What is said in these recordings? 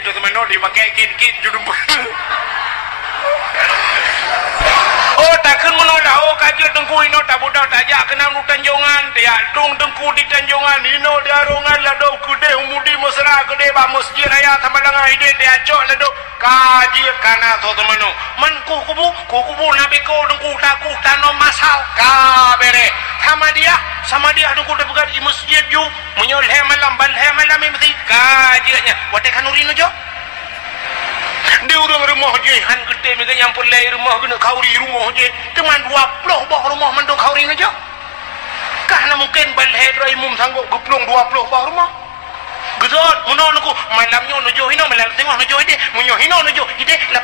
judo teman di pakai kin judo. Oh takkan menolak oh kaji tengku ino tak budak tak jak kena nu tanjongan dia tung tengku di tanjongan ino dia rongan lah do kude umudi mesra kude ba masjid raya tamalangan ide dia cok lah do kaji kana to temano man kubu nabi ko tengku taku tano masal ka bere sama dia tengku de bukan di masjid ju menyol he malam mesti kaji nya wate kanurino jo dia orang rumah je han gede mega nyampur lai rumah kena kauri rumah je teman 20 bah rumah mandong kauri aja karena mungkin balhe rai mum sanggup geplong 20 bah rumah gedot muno nuku malamnya nujo hino malam tengah nujo ide munyo hino nujo ide 8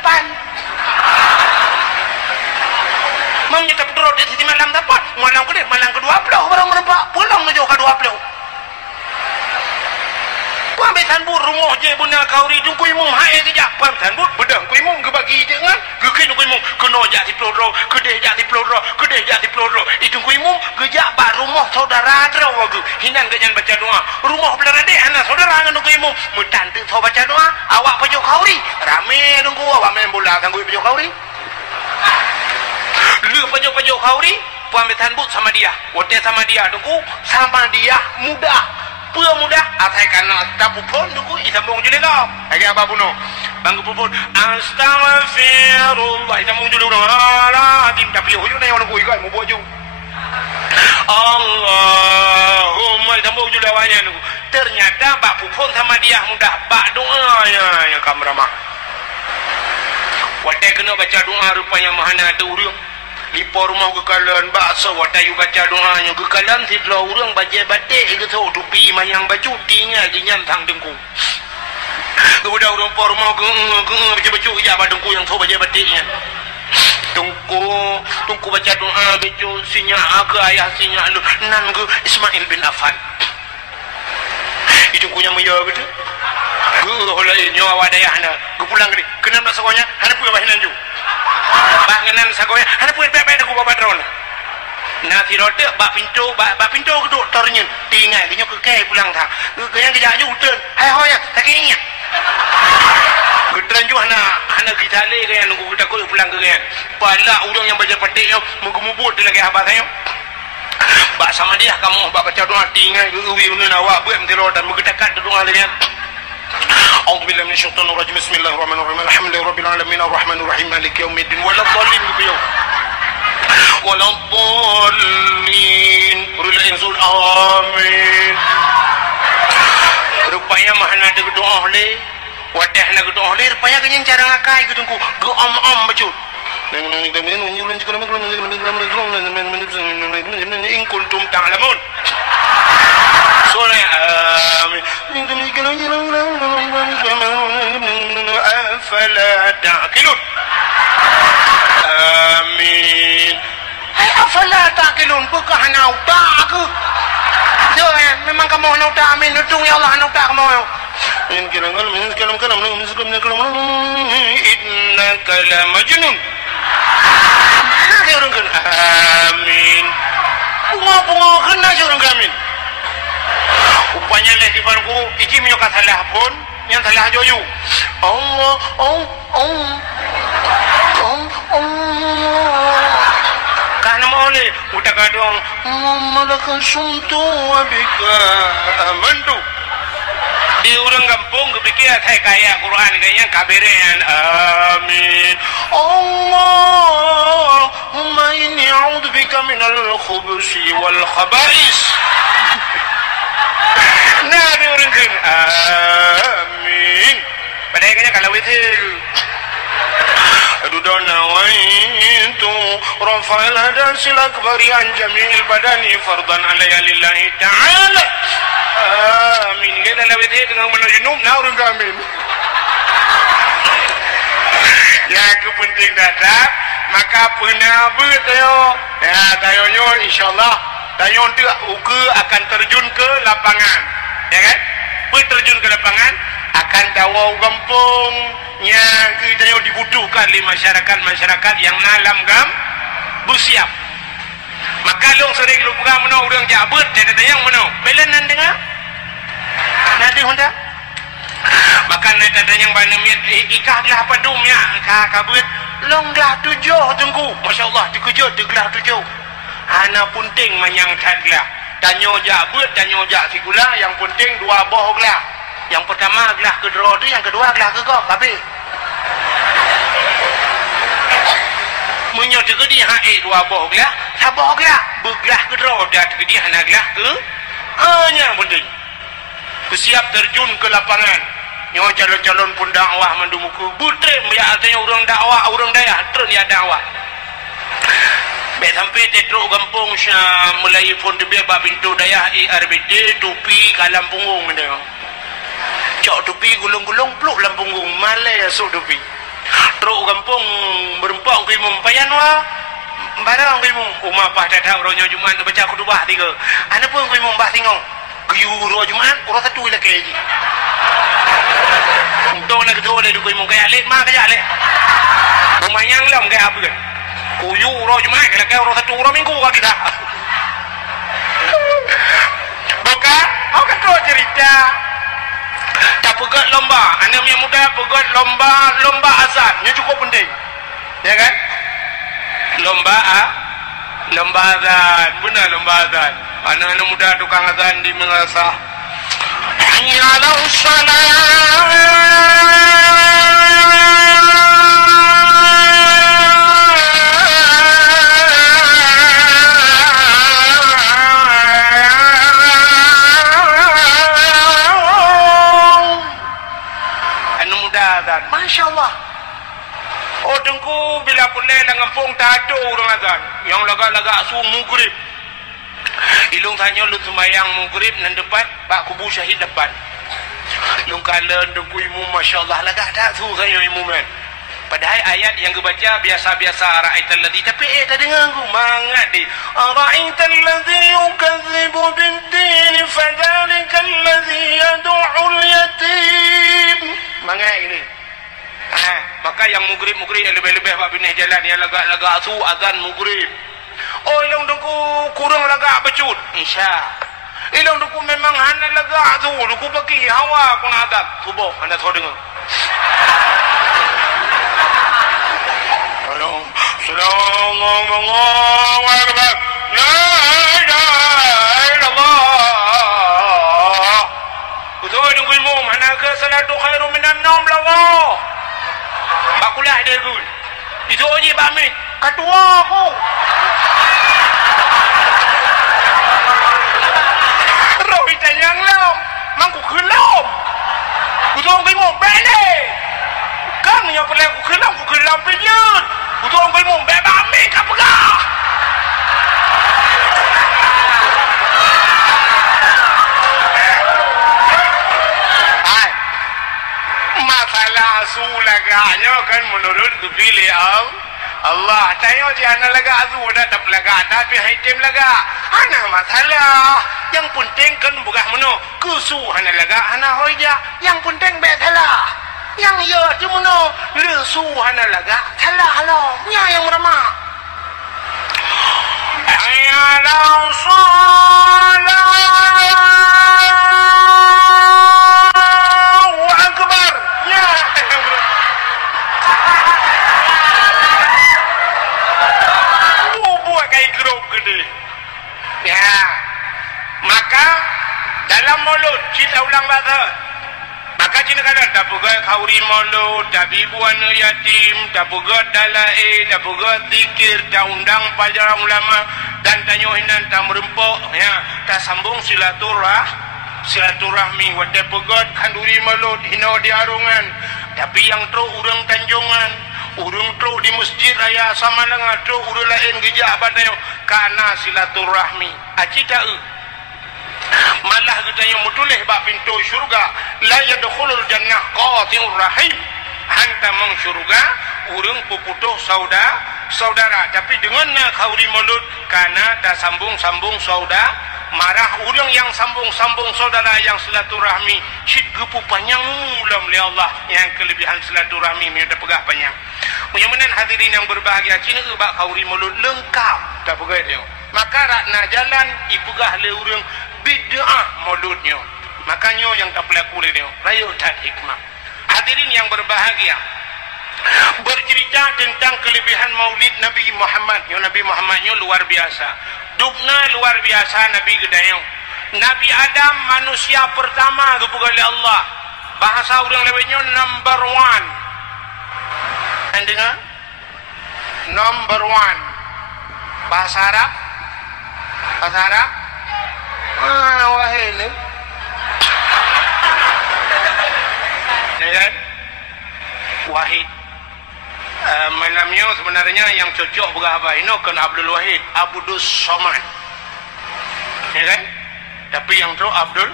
mamnya tak pedro di sini malam dapat malam ke 20 barang merempak pulang nujo ke 20 pamitan bur rumah je benda kauri tu kui mum hae ke jak pamitan bur bedang kui mum ke bagi je kan ke kin kui mum kena jak di peloro kedeh jak di peloro itu kui mum ke jak ba rumah saudara terau ke hinan ke jangan baca doa rumah belar dek anak saudara nganu kui mum mutan tu so baca doa awak pajok kauri rame tunggu awak main bola tangguh pajok kauri lu pajok kauri pamitan bur sama dia hotel sama dia tunggu sama dia muda mudah atai kana tapu pon duku itambung jule kau agi apa puno bangku pun astaghfirullah itambung jule ala tim tapi hoyo na yono ku ikai mo boju Allahumma itambung jule wanya nu ternyata bak pupon sama dia mudah bak doa ya kamera mah wate kena baca doa rupanya mahana ada urang lipo rumah kekalan bakso watayu baca doanya kekalan tidlah urang baca batik ke tu tupi mayang baju tinggal ginyan tang dengku kemudian urang po rumah baca baju ya badengku yang tu baca batiknya tungku baca doa bejo sinya ke ayah sinya lu nan ke Ismail bin Affan itu kunya meya betul holai nyawa wadayahna ke pulang ke kenam nak sekonya hana punya bahinan ju bangunan sagoya ada punya bebek aku bawa drone nanti rote bak pintu ke doktornya tinggal dia ke kai pulang thang ke yang kerja juta hai hoya tak kini gedran ju hana kita le ke yang nunggu kita ko pulang ke kan pala urang yang baca petik yo mengumubut lagi abah saya bak sama dia kamu bak baca doa tinggal ke uwi unen awak buat mesti rodan mengedakat doa lagi أعوذ بالله من الشيطان الرجيم بسم الله الرحمن الرحيم الحمد لله رب العالمين الرحمن الرحيم مالك يوم الدين ولا الضالين قل انزل آمين rupanya mahana de doa le wadah na doa le rupanya kenyang cara ngakai gitu ku go om becut in kuntum ta'lamun afala ta'qilun amin hai afala ta'qilun bukan hana utak ke jangan memang kamu hana utak amin nutung ya Allah hana utak kamu innaka la majnun amin bunga kena jurung amin rupanya leh di barku iki minyak salah pun yang salah joyu Allah karena boleh udah kadang malakan sumtu abika amantu di orang kampung kepikir saya kaya Quran kayaknya kaberan amin Allahumma inni a'udzubika minal khubusi wal khaba'is nah di orang kan amin padahal kayaknya kalau itu aduh nawaitu rafa'il hadasil akbari an jamil badani fardan alaya lillahi ta'ala amin kaya lalu itu dengan menunjuk na orang amin yang kepenting datang maka penabu tayo ya tayonya insyaallah tayo uke akan terjun ke lapangan ya kan terjun ke lapangan akan dawau kampung yang kita dibutuhkan oleh masyarakat yang nalam gam bersiap maka long sering lupa mana orang jabut dia kata yang mana belanan dengar nanti honda Makan ada yang banyak ikahlah padumnya kabut longlah tujuh tunggu masya-Allah dikejut deglah tujuh ana punting manyang tadlah tanyo jabut tanyo jak sigula yang penting dua boh gelah yang pertama gelah kedua tu yang kedua gelah kegok habis munyo tegedi hae dua boh gelah saboh gelah beglah kedua dah tegedi hana gelah ke hanya penting bersiap terjun ke lapangan nyo calon-calon pun dakwah mendumuku butrem ya artinya orang dakwah orang daya terus ya dakwah be sampai tetro kampung mulai pun dia ba pintu daya RBD tupi kalam punggung dia cok tupi gulung-gulung pluk lam punggung malai asuk tupi teruk kampung berempang kimum payan wa barang kimum umah pah datang ronyo Jumat baca khutbah tiga ana pun kimum bah tingong kuyuro Jumat urang satu lagi untuk nak tu ada dukui mungkin alik mah kaya alik rumahnya ngelam kaya apa kan kuyu roh cuma kaya kaya roh satu roh minggu kau kita bukan kau kan kau cerita tak pegat lomba anak yang muda pegat lomba azan ini cukup penting ya kan lomba azan benar lomba azan anak-anak muda tukang azan di Mengasah Hayya salat anu muda azan masya-Allah oh tengku bila pulai ngampung tado orang azan yang laga-laga su maghrib ilung tanya lu semayang maghrib nan depan bak kubu syahid depan lung kala dengku imu masya-Allah laga tak su saya imu man padahal ayat yang kebaca biasa-biasa ra'aital ladzi tapi tak dengar aku mangat di ra'aital ladzi yukadzibu bid-din fadzalikal ladzi yad'ul yatim mangat ini maka yang maghrib lebih-lebih bak pindah jalan yang laga-laga su azan maghrib oh ilong dengku kurang laga becut insya ilong dengku memang hana laga tu dengku bagi hawa kuna adat subuh anda tahu dengar Allahu akbar la ilaha illallah betul dengku ilmu mana ke salatu khairu minan naum lawa bakulah dia gul itu oji bami ketua aku yang lam mangku kelam kutung kimo bele kan yang pelak ku kelam penyut kutung kimo beba me kapga ai masalah sulaganya kan menurut pilih Allah tayo jangan laga azu dah laga tapi haitim laga ana masalah yang penting kan bukan meno kusu hana laga hana hoja yang penting be salah yang ya tu meno lesu hana laga salah lo nya yang merama ya la Allahu akbar ya buat kai grup gede ya maka dalam mulut kita ulang bahasa maka kita kata tak pegat khauri mulut tak bibuan yatim tak pegat dalai tak pegat zikir tak undang pelajaran ulama dan tanyo hinan tak merempok ya tak sambung silaturahmi wada pegat kanduri mulut hina di arungan tapi yang teruk urang tanjongan urang teruk di masjid raya sama dengan teruk urang lain gejak badayo karena silaturahmi acita malah kita yang mutulih bak pintu syurga la yadkhulul jannah qati'ur rahim hanta meng syurga urang puputuh saudara tapi dengan khauri mulut karena tak sambung saudara marah urang yang sambung saudara yang silaturahmi cit gepu panjang ulam li Allah yang kelebihan silaturahmi mi ada pegah panjang mudah-mudahan hadirin yang berbahagia cina bak khauri mulut lengkap tak pegah dia maka rakna jalan ipegah le urang bid'ah mulutnya makanya yang tak pelaku dia rayu tak hikmah Hadirin yang berbahagia, bercerita tentang kelebihan maulid Nabi Muhammad. Nabi Muhammadnya luar biasa. Dukna luar biasa Nabi gedayong. Nabi Adam manusia pertama kepada Allah. Bahasa orang lebihnya number one. Anda dengar? Number one. Bahasa Arab? Bahasa Arab? Wahai ni. Ya kan? Wahid. Malamnya sebenarnya yang cocok berapa ini kan Abdul Wahid, Abdus Somad. Ya kan? Tapi yang tu Abdul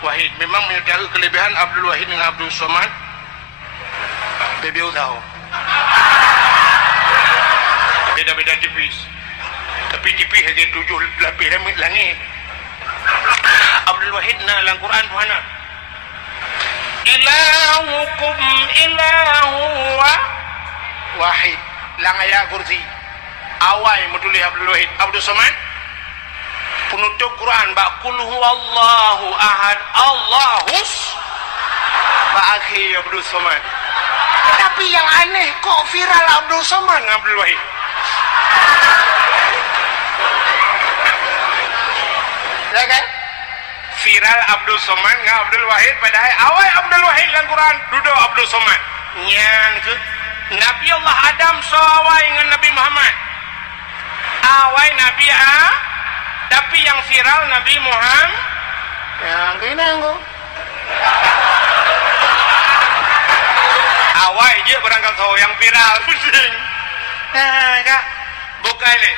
Wahid. Memang menyertai kelebihan Abdul Wahid dengan Abdul Somad. Bebeu tahu. Beda-beda tipis. Tapi tipis saja 7 lapis langit. Abdul Wahid na dalam Quran mana? Ilahukum ilahu wahid. Lang ayat kursi. Awal menulis Abdul Wahid. Abdul Somad penutup Quran ba qul huwallahu ahad Allahus ba akhir Abdul Somad. Tapi yang aneh kok viral Abdul Somad dengan Abdul Wahid. Ya kan? Viral Abdul Somad dengan Abdul Wahid, padahal awal Abdul Wahid dalam Quran duduk Abdul Somad. Yang ke Nabi Allah Adam sawai dengan Nabi Muhammad. Awal Nabi tapi yang viral Nabi Muhammad. Yang kena aku. Awal je berangkat so yang viral. Nah, kak, bukai le.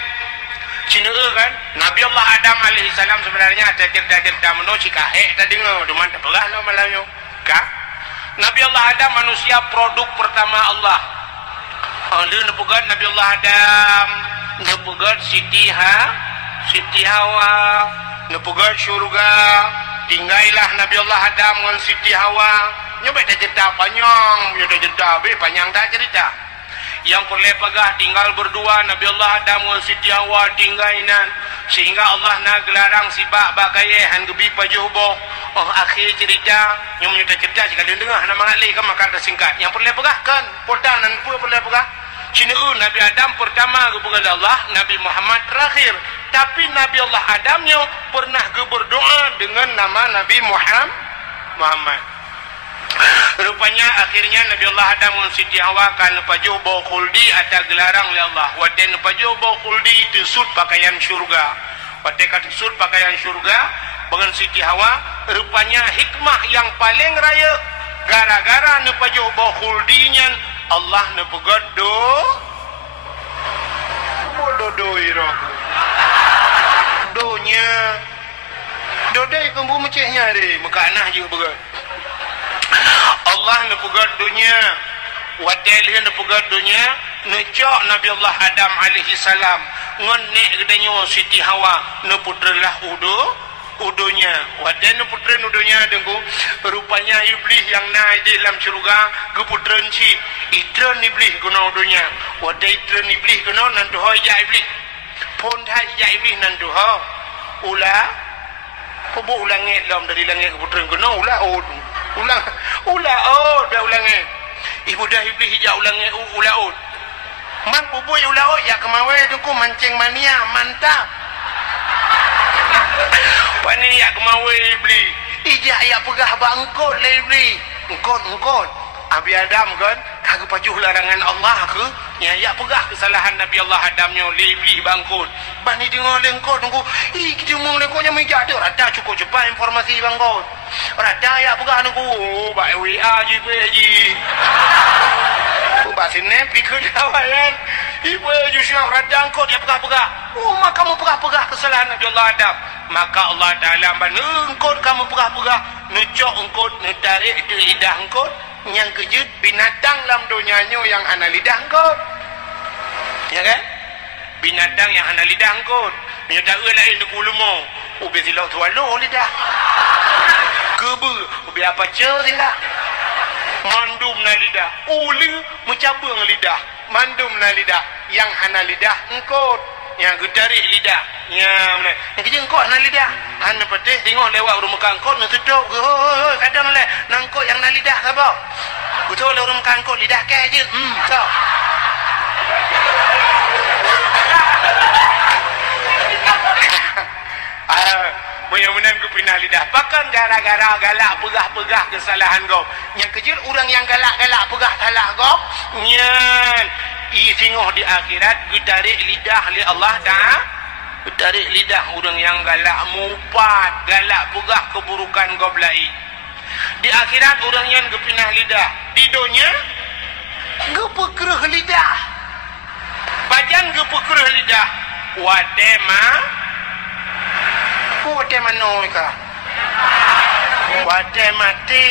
Cina kan Nabi Allah Adam alaihissalam sebenarnya ada cerita-cerita manusia kahek tadi dengar cuma tak pernah lo malamnya kak. Nabi Allah Adam manusia produk pertama Allah. Dia nepugat Nabi Allah Adam, nepugat Siti Hawa, nepugat syurga. Tinggallah Nabi Allah Adam dengan Siti Hawa. Nyoba cerita panjang, nyoba cerita panjang tak cerita. Yang boleh pegah tinggal berdua Nabi Allah Adam dengan Siti Hawa tinggainan sehingga Allah nak gelarang sibak bakai han gebi pajubo. Akhir cerita yang cerita sekali dengar nama ali kan makan tersingkat. Yang boleh pegah kan portal dan pun boleh pegah. Cina Nabi Adam pertama kepada Allah, Nabi Muhammad terakhir. Tapi Nabi Allah Adamnya pernah berdoa dengan nama Nabi Muhammad. Rupanya akhirnya Nabi Allah Adam dan Siti Hawa kan pajuh bau khuldi atau gelarang oleh Allah. Waten pajuh bau khuldi tisut pakaian syurga. Waten kat tisut pakaian syurga dengan Siti Hawa. Rupanya hikmah yang paling raya gara-gara ne pajuh bau khuldinya Allah ne pegat do iro. Donya dodai kembu mecehnya deh, mekanah juga pegat. Allah nepugat dunia, wadai nepugat dunia, necok Nabi Allah Adam alaihi salam, ngonek gedenya Siti Hawa, neputralah udunya, wadai neputran udunya dengku, rupanya iblis yang naik di dalam syurga, keputran si, itran iblis kena udunya, wadai itran iblis kena nanti hoi ja iblis, pun hai ja iblis nanti hoi, kubu ulangnya dalam dari langit keputran kena dah ulangnya ibu dah iblis hijau ulangnya ulaut man bubui ulaut ya kemawai tuku mancing mania mantap pani ya kemawai iblis ijak ya pegah bangkot le iblis engkot Abi Adam kan kagak pajuh larangan Allah ke ya pegah kesalahan Nabi Allah Adamnya le iblis bangkot bani dengar lengkot tunggu kita mung lengkotnya mijak ada rada cukup cepat informasi bangkot rada ya pegah tunggu baik WA je Pak sini pikir kawan ibu je syang rada engkot dia pegah maka kamu pegah kesalahan Nabi Allah Adam maka Allah Ta'ala engkot kamu pegah nucok engkot netarik di lidah engkot yang kejut binatang dalam dunianya yang hana lidah engkot ya kan binatang yang hana lidah engkot binatang lain di kulumu ubi silau tualu lidah kebu ubi apa cerita mandum na lidah uli mencabung lidah mandum na lidah yang hana lidah engkot yang getarik lidah yang kerja engkot hana lidah hana petih tengok lewat rumah kangkot nak sedok kadang le nangkot yang na lidah apa Betul orang kangkut lidah ke je. Kau. Menan ku pindah lidah. Pakan gara-gara galak pegah-pegah kesalahan kau. Yang kecil orang yang galak-galak pegah salah kau. Nyan. Singoh di akhirat getarik lidah li Allah Ta'ala. Getarik lidah orang yang galak mupat, galak pegah keburukan kau belai. Di akhirat orang yang kepindah lidah. Di dunia gepekerah lidah. Bajan gepekerah lidah. Wadema Wate mano ka. Wate mati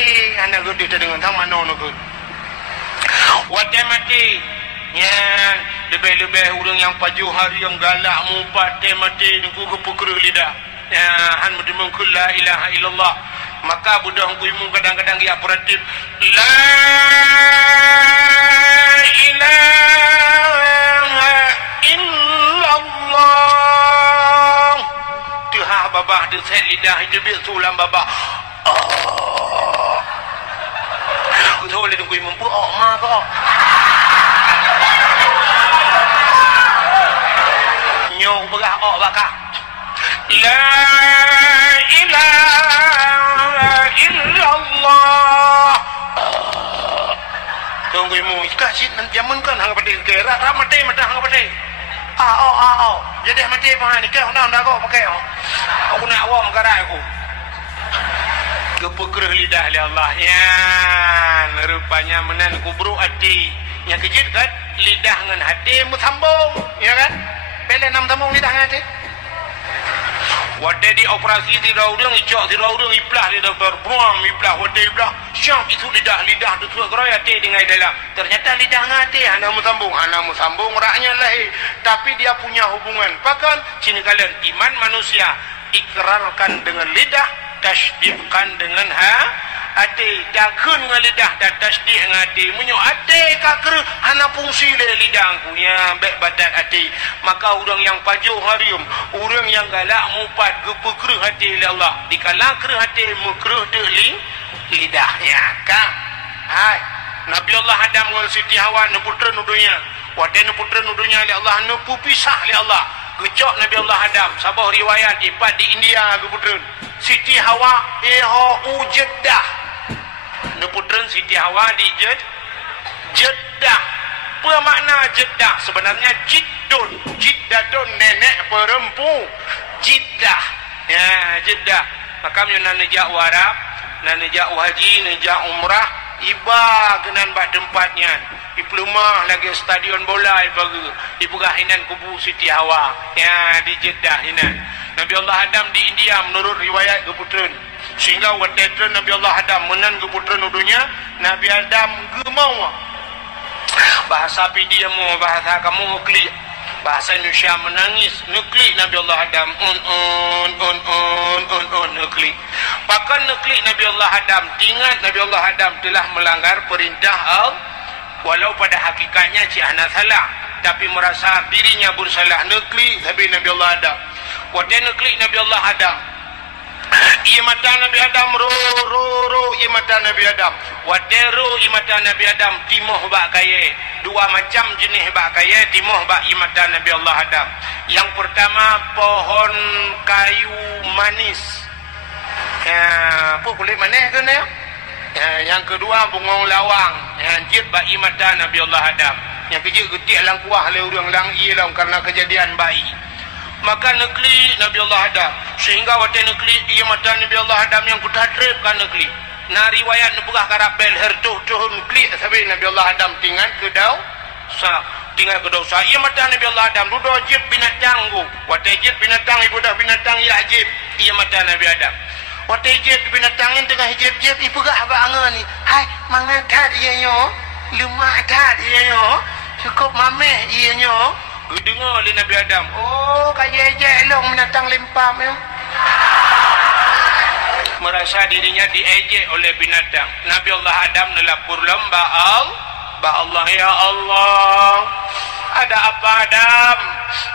anak gede dengan tang mano no gud. Wate mati. Ya, lebih-lebih orang yang paju hari yang galak mupate mati nunggu kepukerah lidah. Ya, han mudimung la ilaha illallah. Maka budak kuimu kadang-kadang dia operatif la ilaha illallah. Babah di set lidah itu biar sulam babah. Aku tahu le tunggu mampu ma kau. Nyong begah bakah. La ilaha illallah. Tunggu mu kasih nanti jamun kan hang pade gerak ramate mata hang pade. Jadi mati apa ni? Kau nak kau pakai? Aku nak awam karai aku. Gepekerah lidah oleh Allah. Ya, rupanya menan kubru hati. Yang kejut kan lidah dengan hati sambung, ya kan? Bela nam sambung lidah dengan hati. Wadah di operasi tidak orang icok, tidak orang iplah di doktor buang iplah, wadah iplah. Syam itu lidah tu suat keroy hati dengan dalam. Ternyata lidah dengan hati anda musambung raknya lahir. Tapi dia punya hubungan. Bahkan sini kalian iman manusia ikrarkan dengan lidah, tasdidkan dengan hati. Dakun dengan lidah dan tasdid dengan hati. Menyok hati kakru anak fungsi le lidahku ya baik badan hati. Maka orang yang pajuh harium, orang yang galak mupat gepekerah hati oleh Allah. Dikala kerah hati mukruh deling lidahnya kan. Hai. Nabi Allah Adam dengan Siti Hawa ne putra nudunya. Wadai ne putra nudunya oleh Allah ne pisah oleh Allah. Gecok Nabi Allah Adam sabah riwayat ipat di India ke putra. Siti Hawa Jeddah. Ne putra Siti Hawa di Jeddah. Apa makna Jeddah? Sebenarnya Jiddatun nenek perempuan. Jeddah. Ya, Jeddah. Maka nak nejak Arab, nak nejak haji, nejak umrah, iba kenan bak tempatnya. Diploma lagi stadion bola di pegahinan kubu Siti Hawa. Ya, di Jeddah hinan. Nabi Allah Adam di India menurut riwayat keputran. Sehingga watetran Nabi Allah Adam menan keputran udunya, Nabi Adam gemau. Bahasa pidia mu, bahasa kamu ngeklik. Bahasa Indonesia menangis, ngeklik Nabi Allah Adam. Ngeklik. Bahkan ngeklik Nabi Allah Adam, ingat Nabi Allah Adam telah melanggar perintah Allah. Walau pada hakikatnya Cihana salah, tapi merasa dirinya bersalah. Ngeklik tapi Nabi Allah Adam. Waktu ngeklik Nabi Allah Adam, ia mata Nabi Adam ia mata Nabi Adam. Waderu ia mata Nabi Adam timoh bak kaya. Dua macam jenis bak kaya timoh bak ia mata Nabi Allah Adam. Yang pertama pohon kayu manis. Apa kulit manis tu ni? Yang kedua bungong lawang. Jid bak ia mata Nabi Allah Adam. Yang kejut getik lang kuah le urang lang ialah karena kejadian bayi. Maka negeri Nabi Allah Adam. Sehingga waktu negeri ia mata Nabi Allah Adam yang kutadrib kan negeri. Nah riwayat nebegah karabel hertuh tuhun negeri sampai Nabi Allah Adam tinggal ke dau tinggal ke dosa. Ia mata Nabi Allah Adam duduk ajib binatang ku. Waktu ajib binatang ibu dah binatang ia ajib. Ia mata Nabi Adam. Waktu ajib binatangin tengah ajib-ajib ibu gak apa ni. Hai mangatat ia nyo. Lemak tat ia nyo. Cukup mameh ia nyo. Dengar oleh Nabi Adam. Oh, kayak ejek long binatang lempam ya. Merasa dirinya diejek oleh binatang. Nabi Allah Adam nelapur lamba Allah, ya Allah. Ada apa Adam?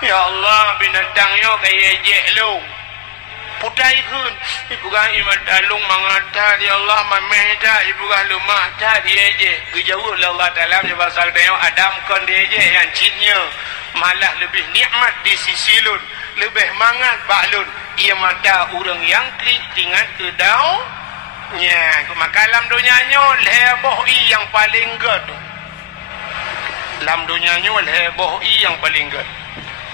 Ya Allah, binatang yo kayak ejek long. putai kun ibu gah iman dalung mangata ya Allah mameda ibu gah lemah dah dia je gejauh Allah dalam je pasal dia Adam kon dia je yang cinnya malah lebih nikmat di sisi lun lebih mangat baklun ia mata orang yang klik dengan kedau nya maka lam dunianya leboh yang paling ged lam dunianya leboh yang paling ged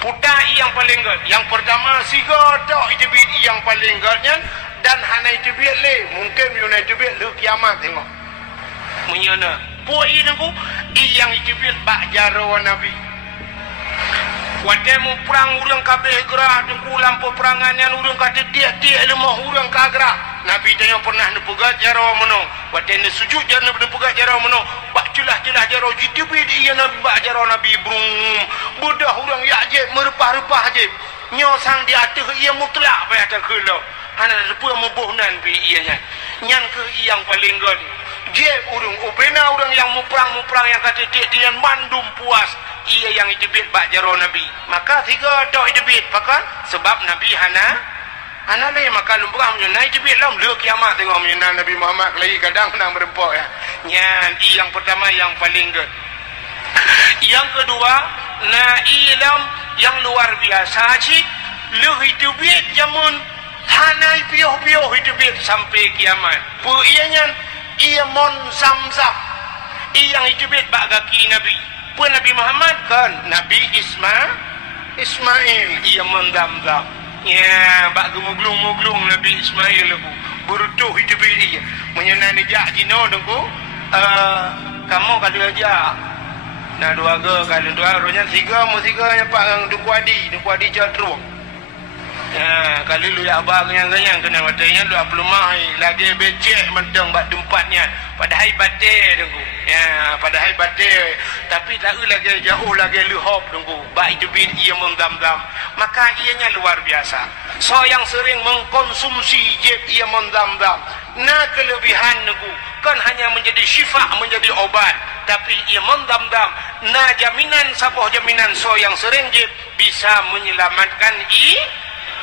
putai yang paling ged yang pertama siga dak itu bit yang paling gednya dan hana itu bit le mungkin yuna itu bit le kiamat tengok menyana puai nangku yang itu bit bak jaro nabi wademu perang urang kabeh gerah dengku lampu perangannya urang kata dia lemah urang kagrah nabi tanya pernah nepegat jaro meno wadene sujud jaro nepegat jaro meno bak celah-celah jaro jitibi dia nabi bak jaro nabi brum budah urang yakje merepah-repah je nyosang di atas ia mutlak payah tak kelo ana depa mubuhnan pi ianya nyan ke yang paling god je urang ubena urang yang muprang yang kata dia mandum puas ia yang idebit bak jaro nabi maka tiga dak idebit pakan sebab nabi hana le maka lumrah menyana idebit lam le kiamat tengok menyana nabi Muhammad lagi kadang nang berempok ya nyan yang pertama yang paling good yang kedua na ilam yang luar biasa cik le idebit jamun hanai pioh-pioh idebit sampai kiamat pu ianya ia mon zamzam yang idebit bak kaki nabi pun Nabi Muhammad kan Nabi Ismail ia mendam-dam ya bak gemuglung-muglung Nabi Ismail aku berutuh hidup dia menyenani jak jino dengku kamu kali aja nah dua ke kali dua ronya tiga yang pak duku adi jadru ya kali lu ya abang yang kena matanya lu pelumah lagi becek mentang bak tempatnya padahal batik dengku ya padahal batik tapi tak lagi jauh lagi luhop dengku baik itu bin ia mendam-dam maka ianya luar biasa so yang sering mengkonsumsi jeb ia mendam-dam nah kelebihan dengku kan hanya menjadi syifa menjadi obat tapi ia mendam-dam nah jaminan sapoh jaminan so yang sering jeb bisa menyelamatkan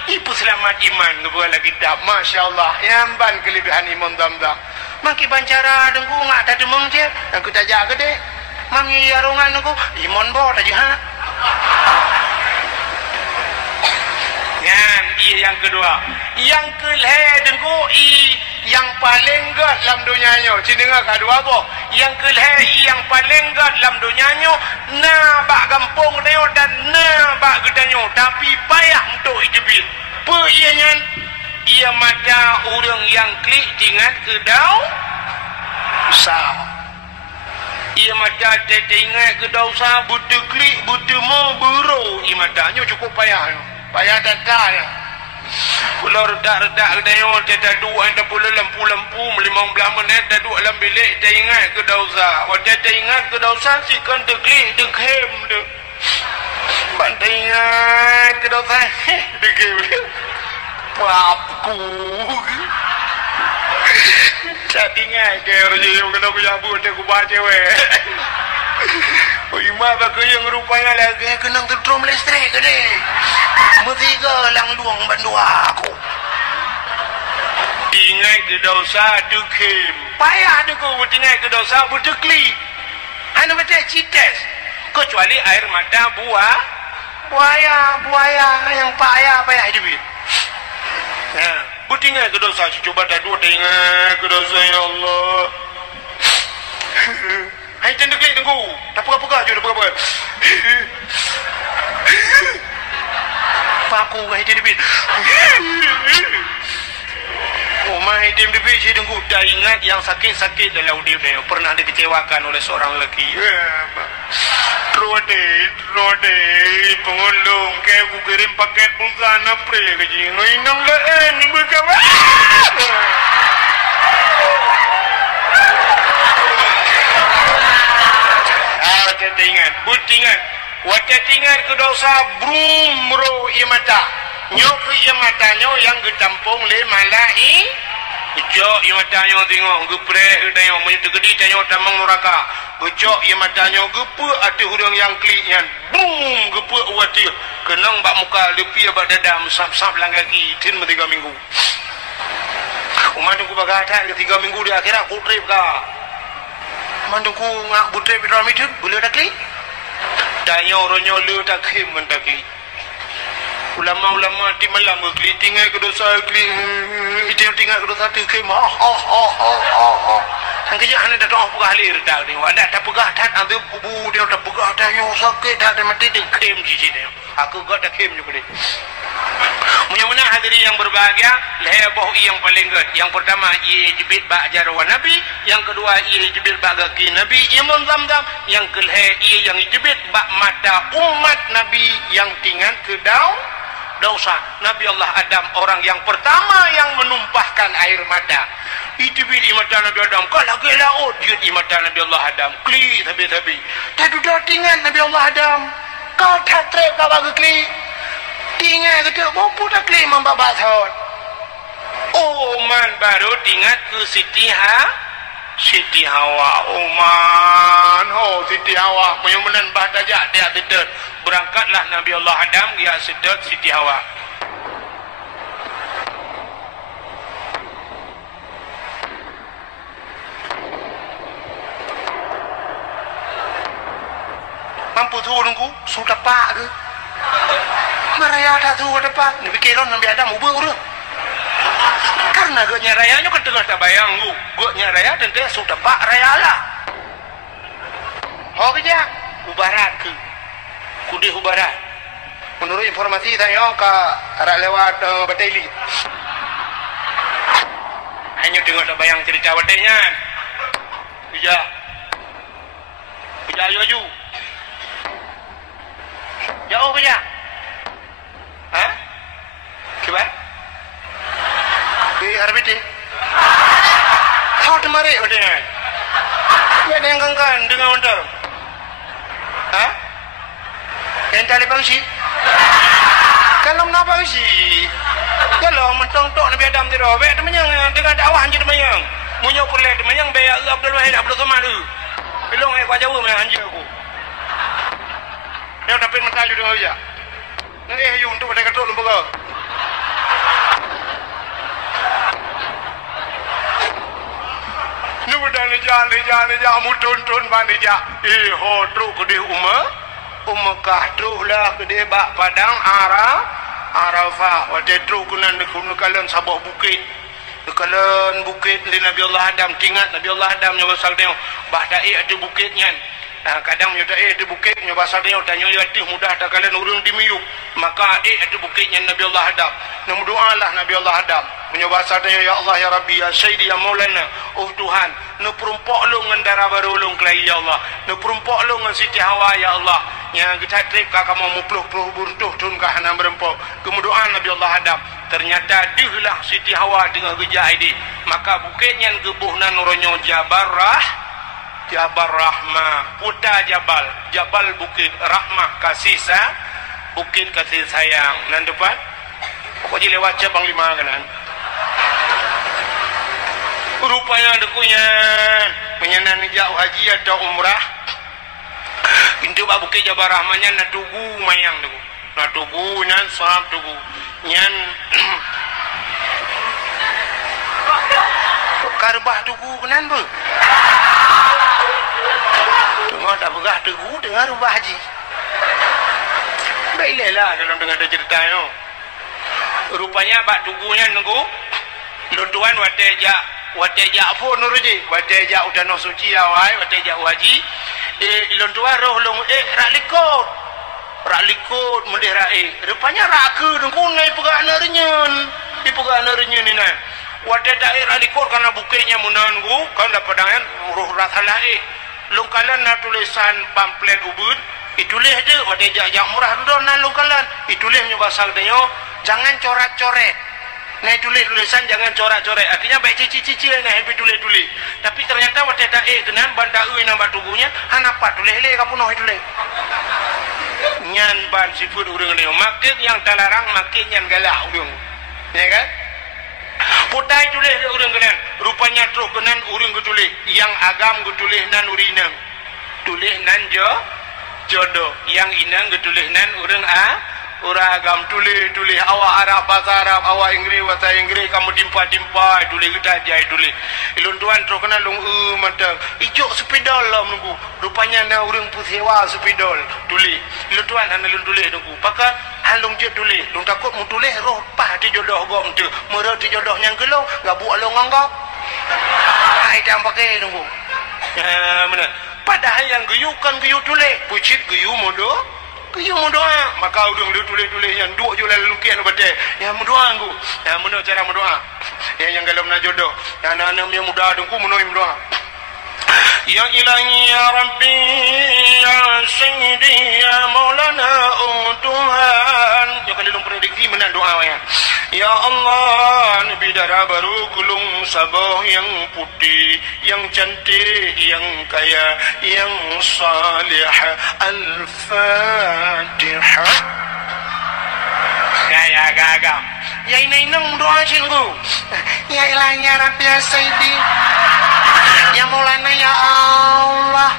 ibu selamat iman ngebuat lagi dah masya-Allah yang ban kelebihan iman dam-dam maki bancara dengku ngak ada demeng je aku tajak gede mami yarongan aku iman bo aja ha yan yang kedua yang kelhe dengku yang paling gad dalam dunianya cendengar kedua bo yang kelhe yang paling gad dalam dunianya na bak kampung dia dan na bak gedanyo tapi payah untuk hidupin pe ianya ia mata orang yang klik dengan kedau sah ia mata ingat kedau sah butuh klik butuh mau buru ia matanya cukup payah datang kalau redak-redak kedai dia dua anda pula lampu 15 menit dah duduk dalam bilik dia ingat kedau sah wadah dia ingat kedau sah si kan deklik dekhem dek bantai ingat kedau sah dekhem papku tak ingat ke orang yang kena aku jabut dia aku baca weh ima bagi yang rupanya lagi kena tertrom listrik ke deh metiga lang luang bandua aku ingat ke dosa dukim payah duku ingat ke dosa budukli anu betul cites kecuali air mata buaya yang payah hidup ya, butingan ke dosa coba dah dua tengah ke dosa ya Allah. Hai tendek lek tengku. Tak apa-apa je dah apa-apa. Paku hai tendek. Oh mai tendek je tengku dah ingat yang sakit-sakit dalam hidup dia pernah dikecewakan oleh seorang lelaki. Rode pengulung kayak aku kirim paket busana pre ke jino inang leen bukan butingan wajah tinggal ke dosa brumro ia mata nyok ia matanya yang getampung le malai Ucok ia matanya tengok geprek tengok menyatu gedi tengok tamang neraka. Ucok ia matanya gepe ati hurung yang kliknya. Boom gepe wati. Kenang bak muka lepi bak dadam sap-sap lang kaki tin 3 minggu. Umat tunggu bagatan ke 3 minggu di akhirat ku trip ka. Mandungku ngak butrip dalam hidup boleh tak klik. Tanya orangnya le tak khim mentaki. Ulama-ulama di malam klik tinggal ke dosa klik itu tinggal ke dosa tu khim. Sang kerja anda dah tahu pegah lir dah ni. Ada tak pegah tak ada bubu dia tak pegah dah yo sakit dah ada mati dia khim di sini. Aku gak tak khim juga ni. Mudah-mudahan hadirin yang berbahagia, leboh yang paling good. Yang pertama ia jibit bak jarwan Nabi, yang kedua ia jibit bak kaki Nabi, ia Zam-Zam, yang kelih ia yang jibit bak mata umat Nabi yang tinggal ke dosa. Nabi Allah Adam orang yang pertama yang menumpahkan air mata. Itu di mata Nabi Adam. Kalau gila dia di mata Nabi Allah Adam. Kli tapi. Tak sudah tinggal Nabi Allah Adam. Kau tak trip kau bagi kli. Tinggal kita mampu tak kli membabak thot. Oh man baru tinggal ke Siti Hawa. Oh man, Siti Hawa. Mudah-mudahan bahagia dia sedot. Berangkatlah Nabi Allah Adam dia sedot Siti Hawa. Mampu turunku sudah pak ke? Maraya tak tu depan. Ni pikiran Nabi Adam ubah urang. Karena gaknya rayanya kan tengah tak bayang ku. Gaknya raya dan dia sudah pak raya lah. Ho kerja ubarat ke. Kudih ubarat. Menurut informasi saya ke arah lewat Bateli. Hanya tengah tak bayang cerita batenya. Kerja. Kerja aju. Jauh kerja. Hah? Cuba. Di RBT. Kau temari udah. Ya dengan kan dengan undang. Hah? Entah lepas si. Kalau menapa si? Kalau mentong-tok Nabi Adam tu dah. Baik temannya dengan dakwah hanya temannya. Munyok perleh temannya bayar Abdul Wahid Abdul Somad tu. Belum aku jauh mana hanya aku. Dia dapat mental juga aja. Nanti untuk pada ketuk lembaga. Nu dah leja mutun banija. Ho truk ke dia Ummah truk lah ke dia bak padang Arafah. Waktu truk kunan kalian sabak bukit. Kalian bukit di Nabi Allah Adam tinggal Nabi Allah Adam nyoba salteng bah dai ada bukitnya. Kadang menyudah di bukit nyoba sadanya tanya yati mudah tak kalian urung dimiyuk maka itu bukitnya Nabi Allah Adam. Namun doalah Nabi Allah Adam menyoba sadanya ya Allah ya Rabbi ya Sayyidi ya Maulana Tuhan nu perumpok lu ngendara baru ulung kelai ya Allah nu perumpok lu ngan Siti Hawa ya Allah yang kita trip kakak mau mupluh burtuh tun ka hana berempok kemudian Nabi Allah Adam ternyata dihlah Siti Hawa dengan gejah ini maka bukitnya gebuhna nuronyo Jabal Rahmah, Puta Jabal Bukit Rahmah kasih Bukit kasih sayang. Nan depan, pokoknya lewat cabang 5 kanan. Rupanya dekunya menyenan jauh haji atau umrah. Itu Bukit Jabal Rahmahnya natugu mayang tu. Natugu nan sahab tugu. Nyan karbah tugu kanan bu. Tengah tak pegah teguh dengar rubah haji. Baiklah dalam dengar ceritanya. Rupanya bak tugunya nunggu. Luntuan wateja apa nuruji. Wateja udah no suci awai. Wateja haji. Luntuan roh long Raklikot mendera Rupanya raka nunggu naik pegah narinya. Di pegah narinya ni nak. Wateja raklikot karena bukitnya menanggu. Kau dapat dengan roh rasalah lungkalan na tulisan pamflet ubud itulah dia wadah yang murah dulu na lungkalan itulah nyoba saldenyo jangan coret-coret nah tulisan jangan coret-coret artinya baik cici-cici nah happy tulis tapi ternyata wadah kenan bandai nambah tubuhnya hanapa tulis kamu noh tulis nyan ban sifut urang ni makin yang terlarang makin yang galak urang ya kan Putai tulis urang kenan. Rupanya terus kenan urang ketulis. Yang agam ketulis nan urinang. Tulis nan jodoh. Yang inang ketulis nan urang urang agam tulis awak Arab bahasa Arab, awak Inggeris bahasa Inggeris, kamu timpa tulis kita jai tulis. Ilun tuan terus kenan long mantang. Ijuk sepidol lah menunggu. Rupanya na urang pusewa sepidol tulis. Ilun tuan ilun tulis nunggu. Pakat alung je tulis. Lung takut mu tulis roh pah di jodoh gom tu. Merah di jodoh yang kelong gabu alung anggap. Hai dah pakai nunggu. Mana? Padahal yang geyu kan geyu tulis. Pucit geyu modo. Geyu doa. Maka urang dia tulis yang duk je lalu lukian betul. Yang doa angku. Yang mana cara doa? Yang kalau nak jodoh. Yang anak-anak yang muda dengku menolong doa. Ya ilahi ya Rabbi ya Sayyidi ya Maulana Tuhan. Yang kan dalam prediksi menang doa ya. Ya Allah, Nabi darah baru kulung sabah yang putih, yang cantik, yang kaya, yang salih. Al-Fatihah. Gaya gagam. Ya ini nang doa cilgu. Ya ilahi ya Rabbi ya Sayyidi ya Maulana ya Allah.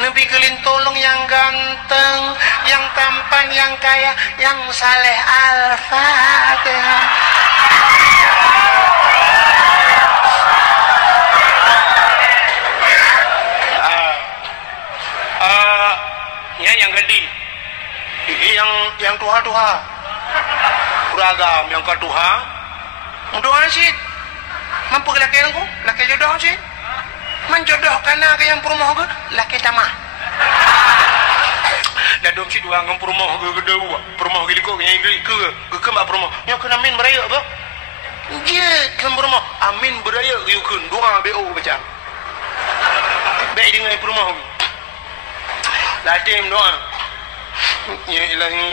Nabi kelin tolong yang ganteng, yang tampan, yang kaya, yang saleh. Al-Fatihah. Yang gede, yang tuha beragam, yang ketuha doa sih. Mampu laki aku, laki jodoh sih. Menjodohkan ke yang perumah ke, laki tamah. Dah dom si dua ngam perumah ke kedua, perumah ke liko yang ke mbak perumah. Yang kena amin beraya apa? Je ke perumah, amin beraya yukun doa bo baca. Baik dengan perumah. Latim doa. Ya ilahi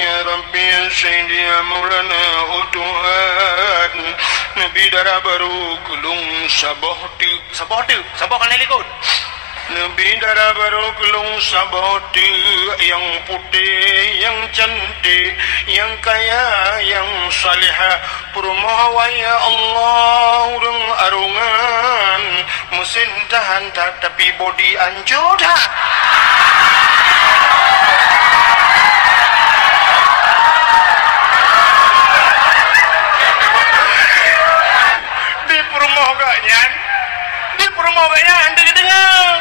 ya Rabbi ya Sayyidi ya Maulana Tuhan. Nabi darah baru kulung sabah kan ikut. Nabi darah baru kulung sabah yang putih, yang cantik, yang kaya, yang salihah. Perumah ya Allah urang arungan mesin tahan tapi body anjur dah. Di perumah gaknya anda dengar.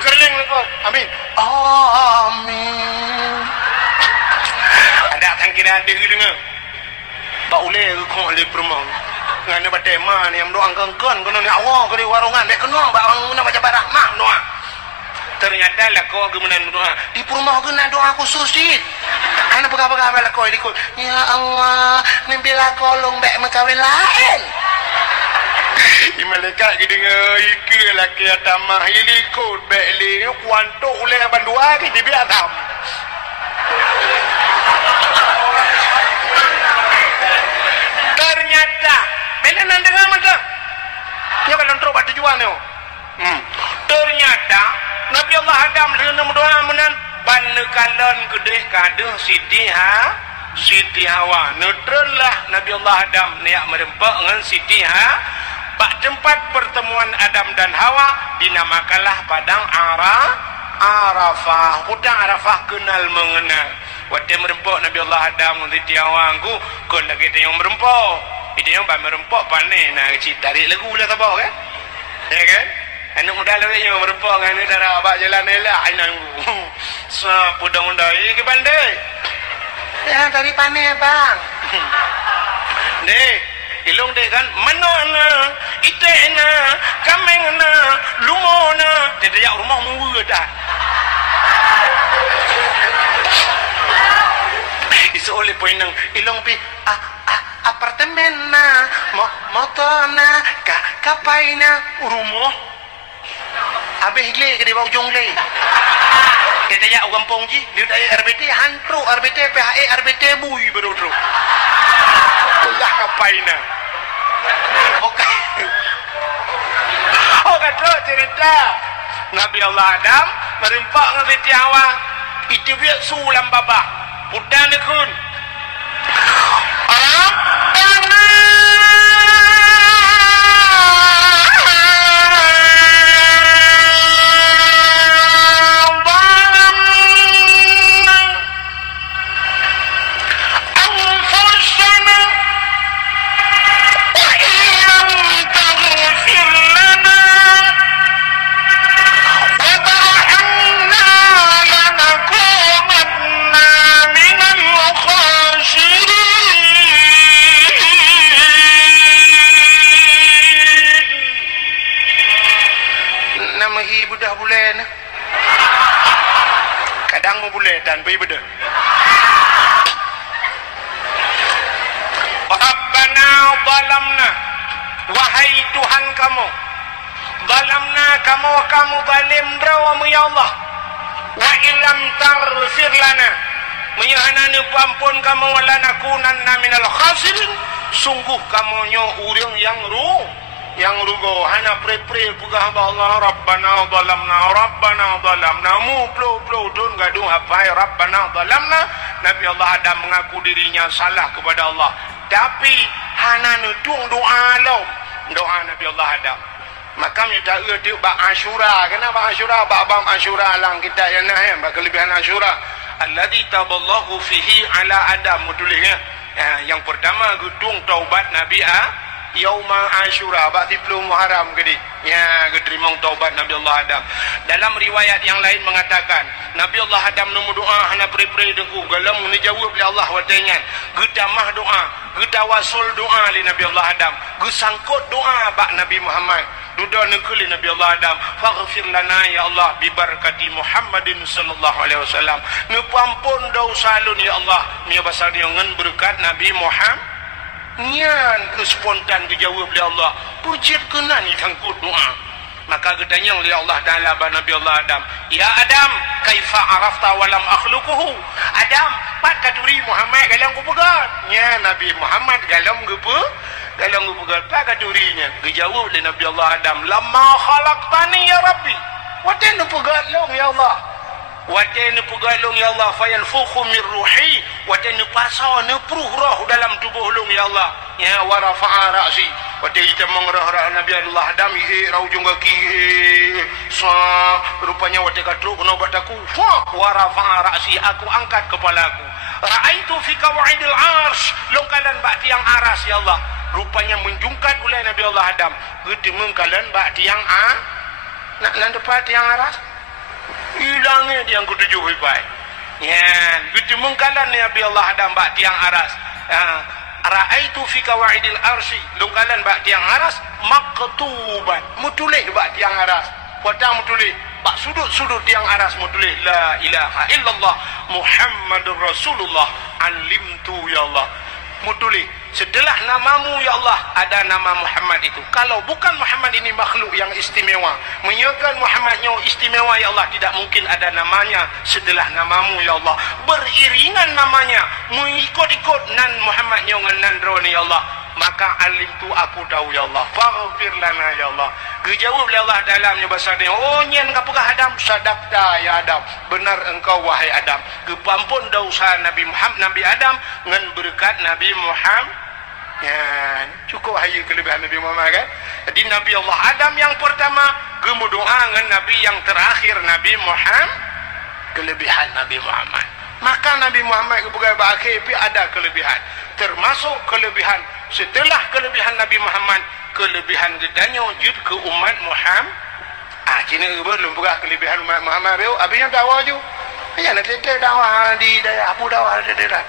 Kerling lekot. Amin. Amin. Ada akan kira ada dengar. Bak uleh ke kong oleh perumah. Ngana batema ni yang doang kengkon kono ni awak ke warungan dek kena bak nak baca barahmah doa. Ternyata lah kau kemudian doa. Di perumah kena doa khusus sih. Ana pegang-pegang lah kau ikut. Ya Allah, nimbilah kolong bek makawin lain. Malaikat kita dengar ike laki atamah ilikut bekli kuantuk oleh bandua kita biar tam. Ternyata bila nak dengar macam dia kalau terus buat tujuan ni. Ternyata Nabi Allah Adam dengan doa menan bandekalon gedeh kaduh Siti Hawa. Neutral lah Nabi Allah Adam niat merempak dengan Siti Pak tempat pertemuan Adam dan Hawa dinamakanlah padang Arafah. Hutang Arafah kenal mengenal. Waktu merempok Nabi Allah Adam untuk tiawangku, kon lagi tengok merempok. Itu yang bah merempok panen nak tarik lagu lah tabah kan? Ya kan? Anak muda lagi yang merempok kan ni darah abak jalan ni lah. Ainangku. Sa pudang-pudang ini ke pandai. Ya dari panen bang. Dek. Ilung dek kan manona itena kamengna lumona tidak rumah munggu dah isu oleh poin nang ilung pi apartemen na motona kapaina rumah habis gle ke di bawah jongle kita ya kampung ji dia dari RBT hantru RBT PHE RBT bui baru terus lah kapaina. Oke terus cerita Nabi Allah Adam merimpak dengan Siti Hawa. Itu dia sulam babah. Putan dekun. sudah bulan. Kadang mau bulan dan pergi beda. Rabbana zalamna, wahai Tuhan kamu, zalamna kamu zalim drawamu ya Allah. Wa illam taghfir lana, menyahanani pampun kamu walanakunanna minal khasirin, sungguh kamunya urang yang rugo hana pre pugah Allah Rabbana zalamna mu plo dun gaduh apa Rabbana zalamna. Nabi Allah Adam mengaku dirinya salah kepada Allah, tapi hana nutung doa Nabi Allah Adam. Maka kita erti bak Asyura. Kenapa Asyura? Bab Asyura lang kita yang nah bak kelebihan Asyura. Alladzi taballahu fihi ala Adam, tulisnya. Yang pertama gedung taubat Nabi Yauma Asyura, bak 10 Muharram gedi. Ya, gedrimong taubat Nabi Allah Adam. Dalam riwayat yang lain mengatakan, Nabi Allah Adam nombor doa hana pre dengku galam menjawab li Allah watanya. Gedamah doa, gedawasul doa li Nabi Allah Adam. Gesangkut doa bak Nabi Muhammad. Duda nekuli Nabi Allah Adam, faghfir lana ya Allah bi barakati Muhammadin sallallahu alaihi wasallam. Nepampun dosa lun ya Allah, mia basal ngan berkat Nabi Muhammad. Nyan ke spontan dijawab oleh Allah. Pujit kena ni tangkut doa. Maka getanya oleh Allah Taala ba Nabi Allah Adam, ya Adam, kaifa arafta walam akhluquhu? Adam, pat katuri Muhammad galang ku pegat. Nya Nabi Muhammad galang pegat pak katurinya. Dijawab oleh Nabi Allah Adam, lamma khalaqtani ya Rabbi. Waten pegat long ya Allah. Waten pegalung ya Allah, fayanfukhu min ruhi, waten pasau nepruh roh dalam tubuh long ya Allah. Ya wa rafa'a ra'si, waten kita mengerah Nabi Allah Adam raujung kaki sa rupanya waten katruk nobat aku wa rafa'a ra'si, aku angkat kepalaku. Ra'aitu fi qawaidil arsh, longkalan bak tiang aras ya Allah. Rupanya menjungkat oleh Nabi Allah Adam. Gede mengkalan bak tiang nak depan tiang aras. Hilangnya yang ketujuh hibai. Ya, gitu mengkalan Nabi Allah Adam bak tiang aras. Ra'aitu fi qawaidil arsy, lungkalan bak tiang aras maktuban, mutulih bak tiang aras. Potang mutulih bak sudut tiang aras mutulih la ilaha illallah Muhammadur Rasulullah alimtu ya Allah. Mutulih setelah namamu ya Allah ada nama Muhammad itu. Kalau bukan Muhammad ini makhluk yang istimewa, menyekan Muhammadnya istimewa ya Allah, tidak mungkin ada namanya setelah namamu ya Allah. Beriringan namanya, mengikut-ikut nan Muhammadnya dengan drone ya Allah. Maka alim tu aku tahu ya Allah. Faghfir lana ya Allah. Dijawab oleh Allah dalamnya bahasa dia, oh nyen kapukah Adam? Sadaqta ya Adam, benar engkau wahai Adam. Kepampun dosa Nabi Muhammad, Nabi Adam dengan berkat Nabi Muhammad. Ya, cukup aja kelebihan Nabi Muhammad kan. Jadi Nabi Allah Adam yang pertama, kemudoa dengan Nabi yang terakhir Nabi Muhammad. Kelebihan Nabi Muhammad. Maka Nabi Muhammad kebukai berakhir tapi ada kelebihan. Termasuk kelebihan setelah kelebihan Nabi Muhammad, kelebihan gedanya wujud ke umat Muhammad. Cina belum buka kelebihan umat Muhammad. Habisnya dakwah ju. Ya nanti dakwah di daya apa dakwah ada.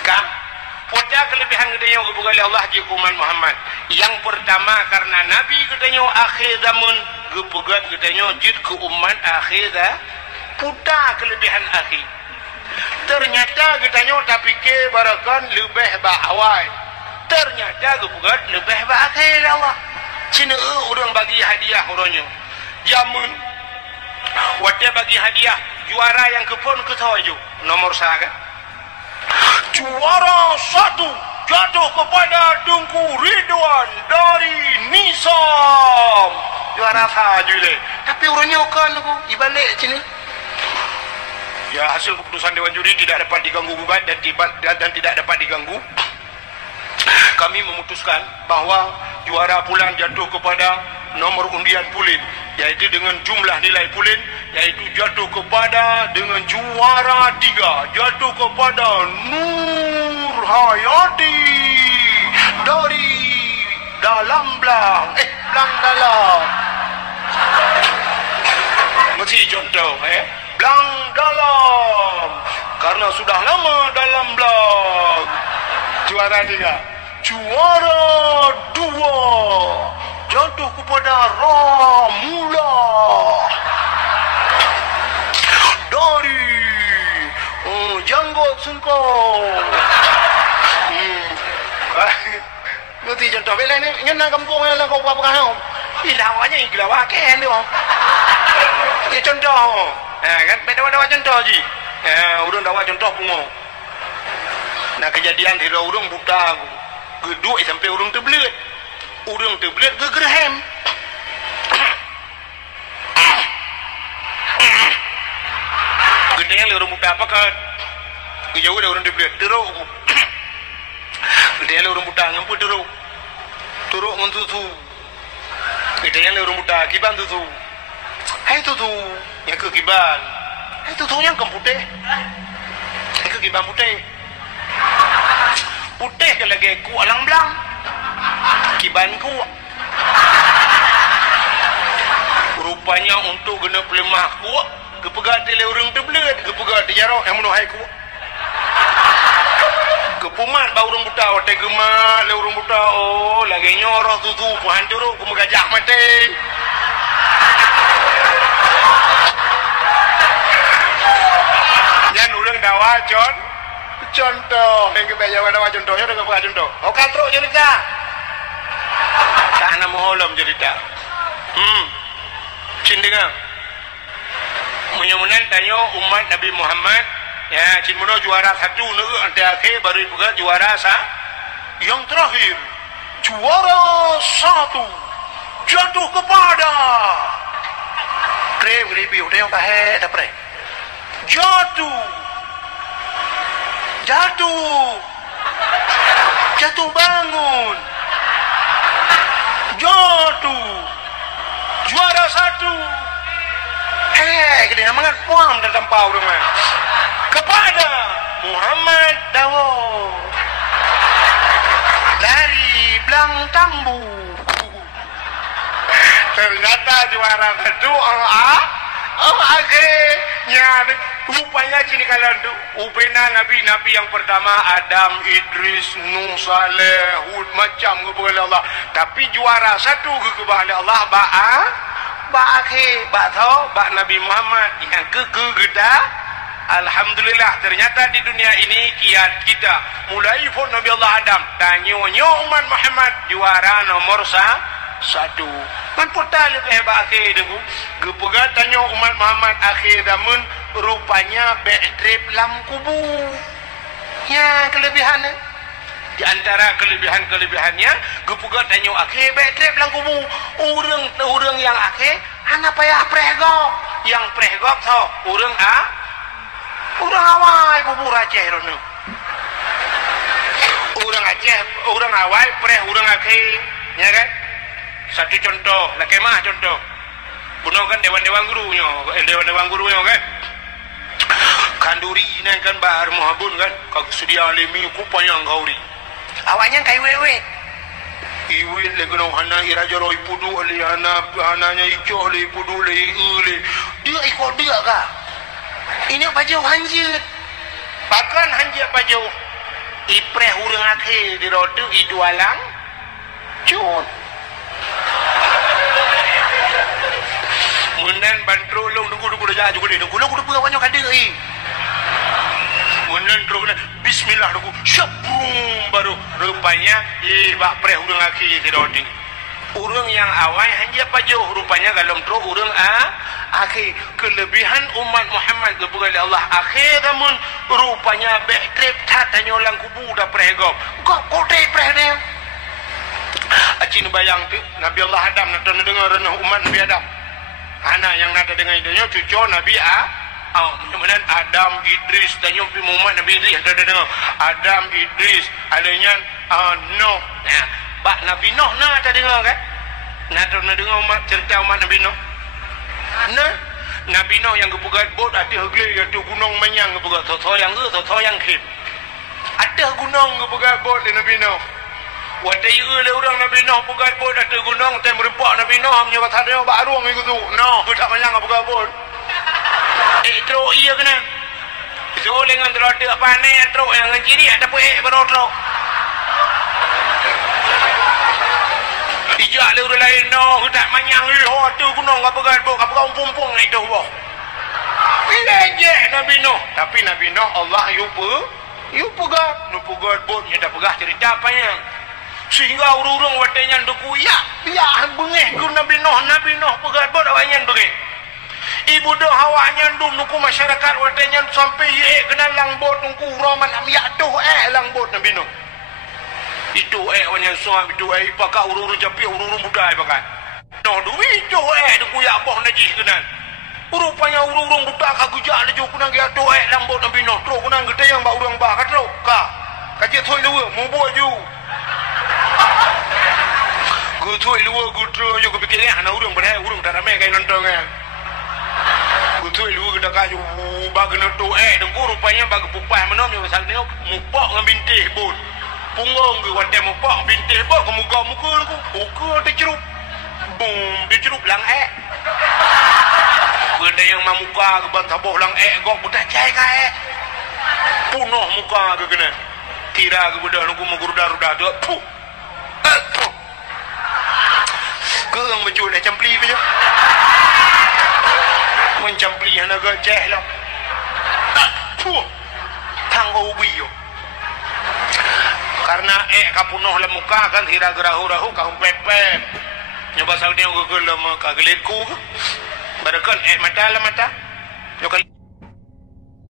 Kah? Pada kelebihan gedanya kebuka oleh Allah ke umat Muhammad. Yang pertama karena Nabi gedanya akhir zaman, kebuka gedanya wujud ke umat akhir dah. Putar kelebihan akhir. Ternyata gedanya tak fikir barakan lebih bawai. Ternyata kebuka lebih akhir Allah. Cina orang bagi hadiah orangnya. Jamun wadah bagi hadiah juara yang kepon ketaju nomor saga. Juara 1 jatuh kepada Tungku Ridwan dari Nisam. Juara saja le. Tapi orangnya kan aku ibalik sini. Ya hasil keputusan Dewan Juri tidak dapat diganggu gugat dan tidak dapat diganggu. Kami memutuskan bahawa juara pulang jatuh kepada nomor undian pulin, yaitu dengan jumlah nilai pulin, yaitu jatuh kepada dengan juara 3 jatuh kepada Nur Hayati dari Dalam Blang Dalam mesti contoh Blang Dalam karena sudah lama dalam Blang. Juara 3. Juara 2 jatuh kepada Ramula sungkong. Ngerti contoh bela ni nyana kampung yang kau apa kau? Ilawanya ilawa ken dia. Ini contoh. Kan beda-beda contoh ji. Urang dawa contoh pungo. Nah kejadian di urang buta geduk sampai urang terbelit. Urang terbelit gegerhem. Gedenya urang buta apa kan? Jauh dah urang terbelit teruk. Gedenya urang buta ngampu teruk. Teruk mentutu. Gedenya urang buta kiban tutu. Hai tutu yang ke kiban. Hai tutu yang kemputih. Hai ke kiban putih. Putih ke lagi ku alang belang. Kiban ku. Rupanya untuk genep lemah ku, kepegat di leurung terbelit, kepegat di jarok yang menuhai ku. Kepumat bau urang buta, wate gemak leurung buta. Oh, lagi nyoroh tutu puhan teruk ku megajak mati. Jangan urang dawa contoh yang kebayawan dawa contohnya dengan bukan contoh. Oh katrok cerita. Karena moholom cerita. Cindingan. Menyamunan tanya umat Nabi Muhammad. Ya, cindino juara satu negeri nanti akhir baru juga juara yang terakhir. Juara satu jatuh kepada. Krem review dia yang kahit apa? Jatuh bangun, juara satu. Kita mangat puang dan tampau dengan kepada Muhammad Dawud dari Blang Tambu. Ternyata juara satu akhirnya rupanya kini kalau upena nabi-nabi yang pertama Adam, Idris, Nuh, Saleh, Hud macam kepada Allah. Tapi juara satu kepada Allah akhir Nabi Muhammad yang kita. Alhamdulillah ternyata di dunia ini kiat kita mulai pun Nabi Allah Adam dan nyo umat Muhammad juara nomor satu. Man putar lebih akhir dengu. Gepegat tanya umat Muhammad akhir zaman rupanya trip lam kubur. Ya kelebihannya. Di antara kelebihannya gepegat tanya akhir trip lam kubur. Urang yang akhir anak payah pregok. Yang pregok tau urang awal kubur Aceh rono. Urang awal preh urang akhir. Ya kan? Satu contoh, lah kemah contoh. Bunuh kan dewan-dewan gurunya kan. Kanduri ini kan bahar muhabun kan. Kau sedia alimi kupanya ngauri. Awaknya kai wewe. Iwi legeno hana iraja roi pudu ali hananya ijo ali pudu le. Dia ikut dia kah? Ini baju hanjit. Bahkan hanjit baju. Ipreh urang akhir di rodu idualang. Cut. Munan bantro long dugu dah juga dia. Dugu kudu banyak ada ai. Munan terus bismillah dugu syabrum baru rupanya bak preh urang akhir di rodu. Urang yang awal hanya pajau rupanya galom terus urang akhir kelebihan umat Muhammad kepada Allah akhir namun rupanya backtrip tak tanya orang kubu dah preh gop. Kok kote preh dia. Acin bayang tu Nabi Allah Adam nak dengar umat Nabi Adam. Anak yang nak dengar dia cucu Nabi kemudian Adam, Idris dan nyumpi Muhammad Nabi Idris ada dengar Adam, Idris adanya Nuh. Pak Nabi Nuh nak ada dengar kan? Nak dengar umat cerita umat Nabi Nuh. Nah, Nabi Nuh yang kepugat bot ada hegli ada gunung menyang kepugat sotoyang khim. Ada gunung kepugat bot di Nabi Nuh. Watai le orang Nabi Nuh pugat bot ada gunung tem rempak Nabi Nuh punya kata dia baru ngiku tu. Noh, tu tak menyang pugat bot. Truk iya kena. So lengan terlalu panen truk yang ngiri ada pun baru truk. Ijak le orang lain noh, tak menyang tu gunung apa pugat bot apa umpung itu boh. Ejek Nabi Nuh. Tapi Nabi Nuh Allah you pegat. Nu pegat bot nya dah pegah cerita apa yang. Sehingga urung-urung watenya duku ya bengeh ku Nabi Nuh pegat bot awaknya bengeh. Ibu dah awaknya nuku masyarakat watenya sampai ye kena langbot nuku roman am ya doh langbot Nabi Nuh. Itu awaknya suami itu pakak urung-urung japi urung-urung budai pakai. No duwi itu duku ya boh najis kena. Rupanya urung-urung budak kagujak na jo kunang ya doa lambot Nabi Nuh tro kunang gede yang ba urang ba katro ka kaje thoi luwe mu bo ju gu thoi luwe gu tro yo ko pikir ana urang bane urang tarame kai lontong ya gu thoi luwe geda ka ju ba gena doa deng rupanya ba pupah menom yo sang neo mupok ngabintih bot pungong ge wate mupok bintih bot kemuga mukul ku dicerup bum dicerup lang benda yang mamuka ke bantaboh lang gok budak cai ka punoh muka ke kena kira ke budak nunggu mengurda-ruda tu puh keung mencun campli je mencampli hana ke cai lah puh tang ubi yo karena kapunoh lah muka kan kira gerahu-rahu kahum pepep nyoba sang dia ke gelam ka geleku barakan mata lah mata.